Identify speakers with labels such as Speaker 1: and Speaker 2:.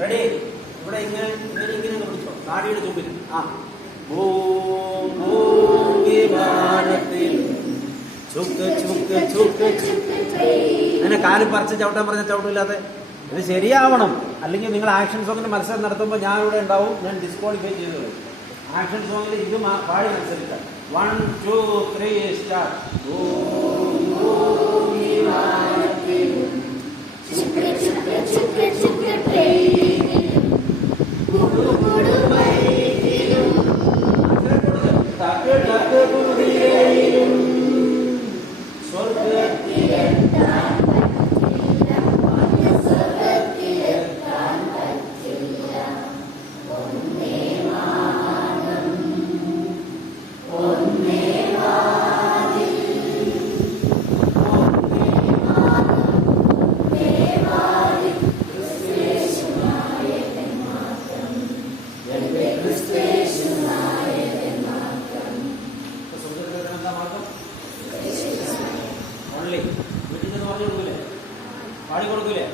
Speaker 1: Ready ഇവിടെ ഇങ്ങനെ ഇങ്ങനെ പിടിച്ചോ. താടിയുടെ ചുമ്പിൽ ആ. അങ്ങനെ കാൽ പറിച്ച് ചവിട്ടാൻ പറഞ്ഞ ചവിട്ടില്ലാതെ ഇത് ശരിയാവണം. അല്ലെങ്കിൽ നിങ്ങൾ ആക്ഷൻ സോങ്ങിന് മത്സരം നടത്തുമ്പോൾ ഞാൻ ഇവിടെ ഉണ്ടാവും. ഞാൻ ഡിസ്ക്വാളിഫൈ ചെയ്തു. ആക്ഷൻ സോങ്ങിൽ ഇത് പാടി മത്സരിക്കാം. One two three star Só only വീട്ടിൽ നിന്ന് പറഞ്ഞു കൊടുക്കൂലേ? പാടി കൊടുക്കൂലേ?